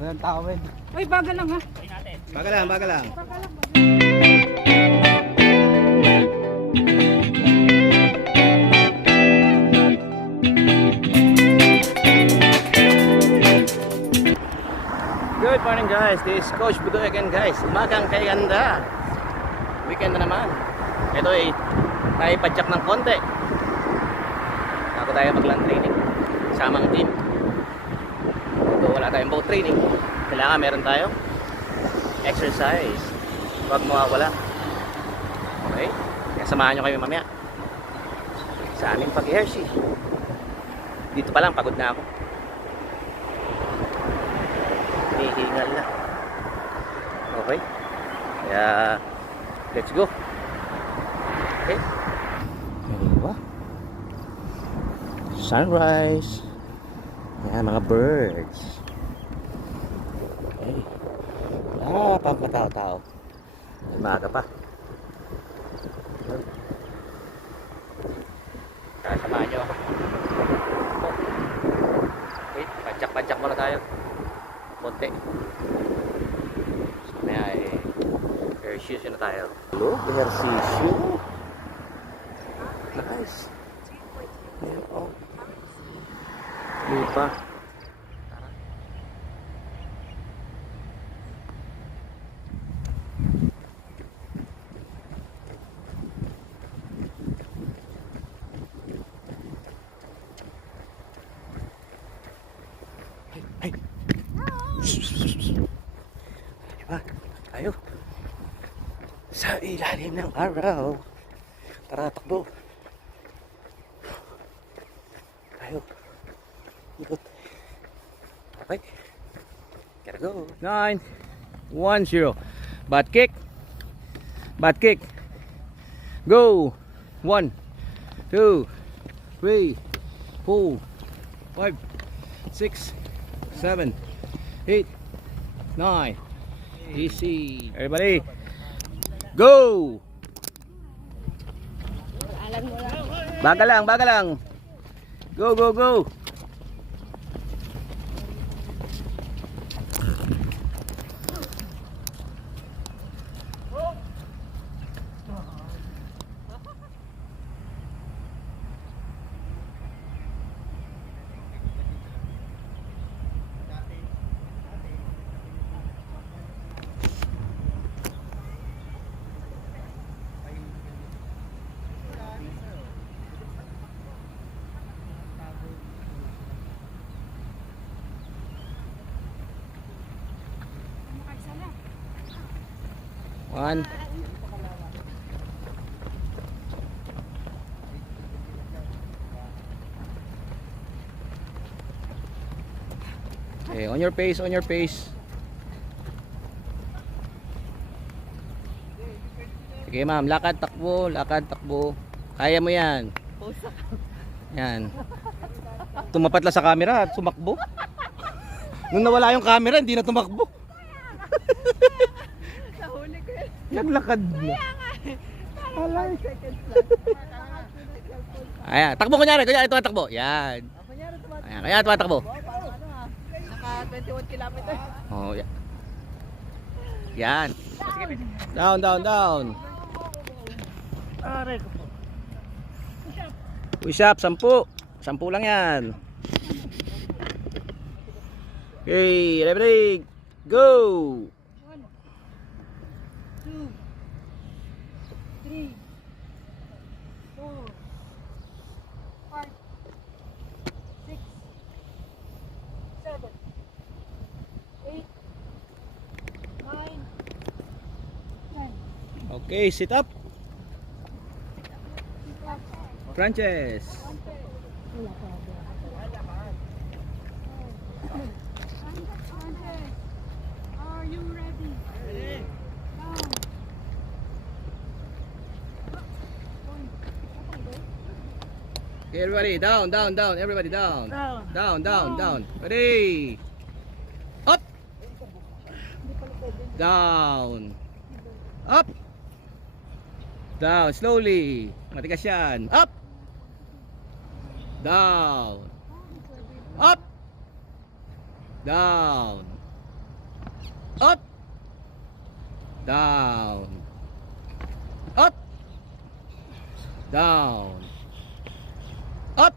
Walang tawid. Uy, bagal lang ha. Baga lang, baga lang. Good morning guys, this is Coach Budo again guys. Umagang kay ganda. Weekend na naman. Ito ay tayo padyak ng konti. Ako tayo magland training. Samang team. Ito wala tayong boat training. Kailangan meron tayo exercise. Huwag mawawala. Okay? Kaya samahan nyo kayo mamaya sa aming pag-airship. Dito pa lang pagod na ako. Hihingal na. Okay? Kaya let's go. Okay? Diba? Sunrise. Ayan, mga birds. Okay. Wala pang katao-tao. Umaga pa. Sasamahan nyo ako. Okay, padyak-padyak muna tayo. Konti. So, may ehersisyo na tayo. Hello, ehersisyo. Nice. Ayan, oh. Lupa. Ay. Diba? Tayo. Sa ilalim ng araw. Tara, takbo. Tayo. Ikot. Okay. Gotta go. 9, 1, 0. Butt kick. Butt kick. Go. 1, 2, 3, 4, 5, 6, 7, 8, 9. Easy. Everybody. Go. Baga lang, baga lang. Go, go, go. One. Okay, on your pace, on your pace. Sige ma'am, lakad, takbo, lakad, takbo. Kaya mo yan. Yan. Tumapat lang sa camera at sumakbo. Nung nawala yung camera, hindi na tumakbo. Naglakad na. Alay. Ayan, takbo kunyari tumatakbo. Yan. Ayan, kaya tumatakbo. Naka 21 kilometers. Oh, yan. Yan. Down, down, down. Push up, 10. 10 lang yan. Okay, ready, go. 2, 3, 4, 5, 6, 7, 8, 9, 10. Okay, sit up. Crunches. Are you ready? Down. Okay, everybody, down, down, down. Everybody down. Down, down, down. Ready. Up. Down. Up. Down, slowly. Matigas yan. Up. Down. Up. Down. Up. Down. Up. Down. Up.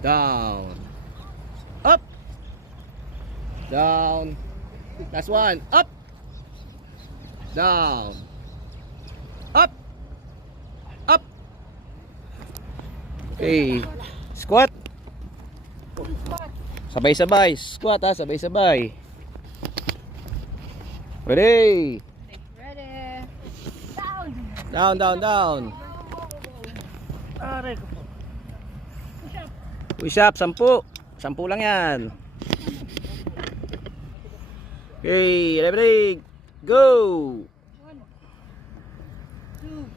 Down. Up. Down. Last one. Up. Down. Up. Up. Okay. Squat. Full squat. Sabay-sabay. Squat ha. Sabay-sabay. Ready. Ready. Down. Down, down, down. Aray ko po. Push up. 10. 10 lang yan. Okay. Ready. Go. 1, 2,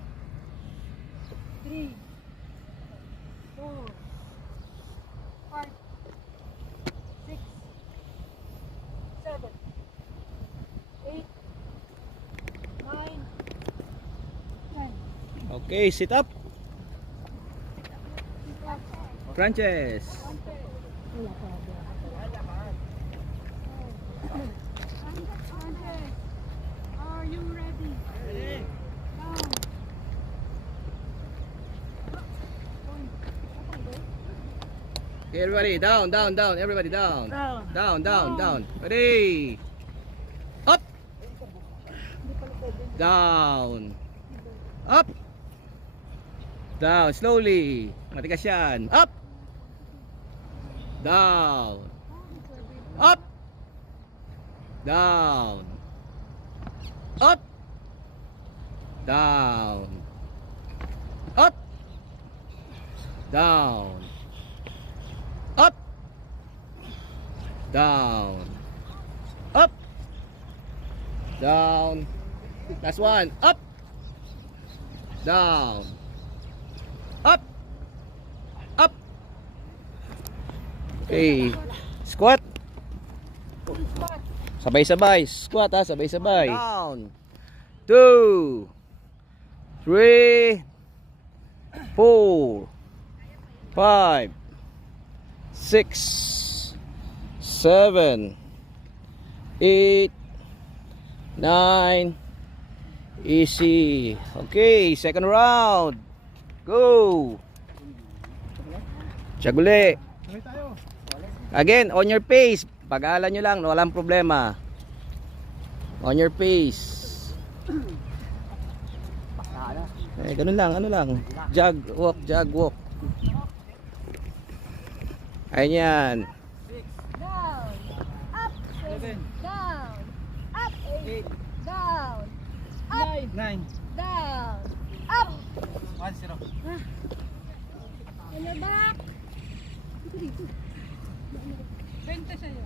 3, 4, 5, 6, 7, 8, 9, 10. Okay. Sit up. Crunches. Are you ready? Down. Okay, everybody. Down, down, down. Everybody down. Down, down, down. Ready. Up. Down. Up. Down. Slowly. Matigas yan. Up. Down. Up. Down. Up. Down. Up. Down. Up. Down. Up. Down. Last one. Up. Down. Up. Up. Okay. Squat. Full squat. Sabay-sabay. Squat ha. Sabay-sabay. Down. 2, 3, 4, 5, 6, 7, 8, 9. Easy. Okay, second round. Go. Tiyaguli. Again, on your pace. Pag-aalan nyo lang, walang problema. On your pace. Eh, ganun lang, ano lang. Jog, walk, jog, walk. Ayun yan. Down. Up. 7. Down. Up. 8. Down. Up. 9, Down. Up. 1, 0. In the back. 20 sa'yo.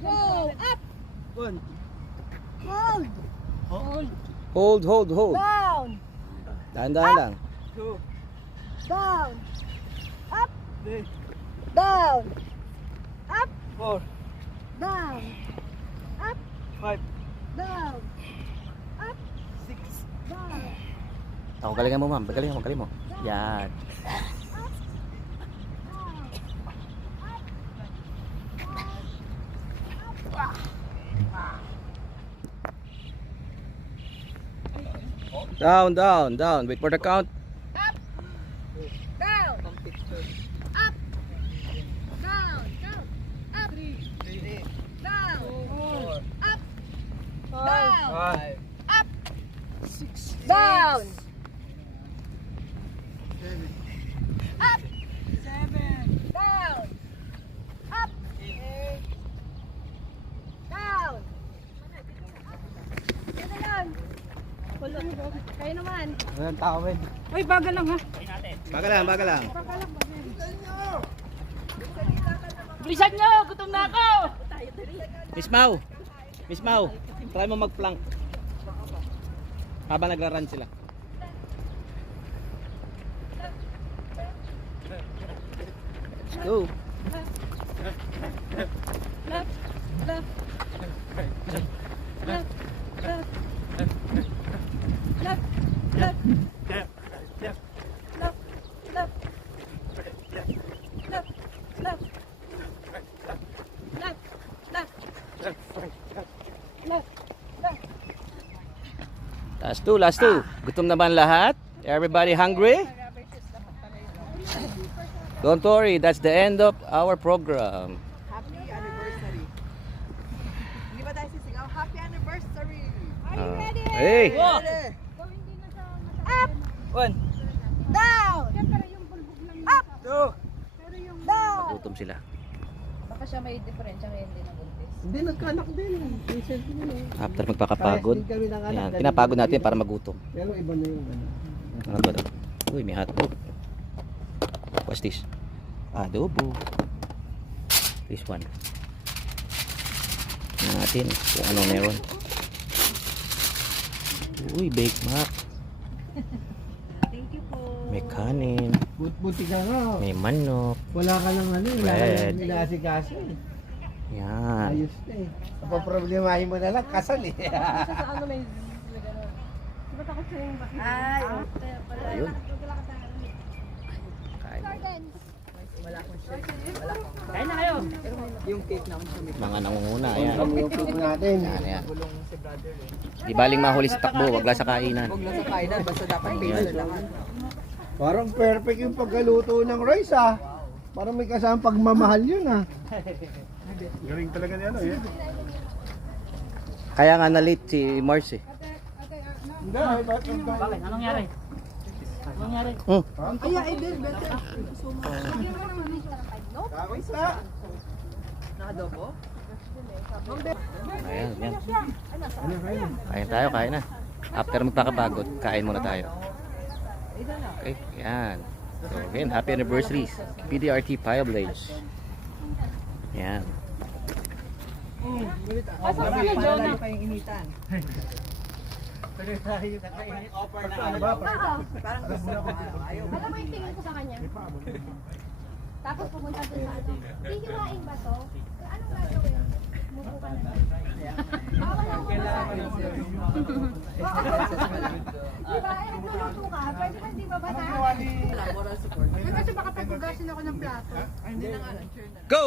Go. Up. 1, Hold. Hold. Hold, hold, hold. Down. Dahan-dahan lang. 2, Down. Up. 3, Down. Up. 4, Down. Up. 5, Down. Up. 6, Down. Ako, galingan mo ma'am. Galingan mo, galingan mo. Yan. Down, down, down. Wait for the count. Up. Down. Up. Down. Down. Up. 3, Down. 4, Up. 5, Down. 5, Up. 6, Down. 7, Up. 7. Down. Up. 8. Down. Ito lang. Kayo naman. Walang tawid. Uy, bagal lang ha. Baga lang, baga lang. Bagal lang. Bilisan nyo! Gutom na ako! Miss Mau. Miss Mau. Try mo mag-plank. Habang nagra-run sila. Let's go. Left. Left. Left. Left. Left. Left. Left. Left. Left. Left. Left. Left. Last two. Gutom na ba ang lahat? Everybody hungry? Don't worry, that's the end of our program. Happy anniversary. Hindi ba tayo sisigaw? Happy anniversary! Are you ready? Hey! Ready? Up! One. Down! Pero yung bulbog lang yun. Up! Two. Pero yung Down! Gutom sila. Baka siya may diferensya ngayon din ng buntis. Hindi, nagkaanak din. Recent din eh. After magpakapagod, Parehas din kami ng anak. yan, pinapagod natin para magutom. Pero iba na yung ano. Ano ba ito? Uy, may hotdog. What's this? Adobo. This one. Tingnan natin kung ano meron. Uy, baked mac. Thank you po. May kanin. Buti ka nga. May manok. Wala ka ng ano, wala ka Bread. ng inaasikaso eh. Yan. Ayos na eh. Papaproblemahin mo na lang, kasal eh. Sa ano may gano'n. Ba't ako siya yung bakit? Ay, Ayun. Kain. Kain na kayo. Yung cake na Mga nangunguna. Ayan. yung cake natin. Yan. Di baling mahuli sa takbo, wag lang sa kainan. huwag lang sa kainan, basta dapat pizza lahat. Parang perfect yung pagkaluto ng rice ah. Parang may kasamang pagmamahal yun ah. Kaya nga na-late si Mars eh. Hindi, Bakit? Anong nangyari? Anong nangyari? Kaya, Edel, better. Nakadobo? Ayan, yan. Kain tayo, kain na. After magpakapagod, kain muna tayo. Okay, yan. So again, happy anniversary, PDRT Pile Blades. Yan. Asa ka na, Jonah? kayong initan. Parang gusto ko. Ayaw. Alam mo yung tingin ko sa kanya? Tapos pumunta doon sa ano. Hihiwain ba to? Anong gagawin? Mupo ka na lang. Bawal ako masabi. Diba? Eh, nagluluto ka. Pwede ba di ba bata? Wala, moral support. Kasi baka pagpugasin ako ng plato. Hindi na nga lang, sure na. Go!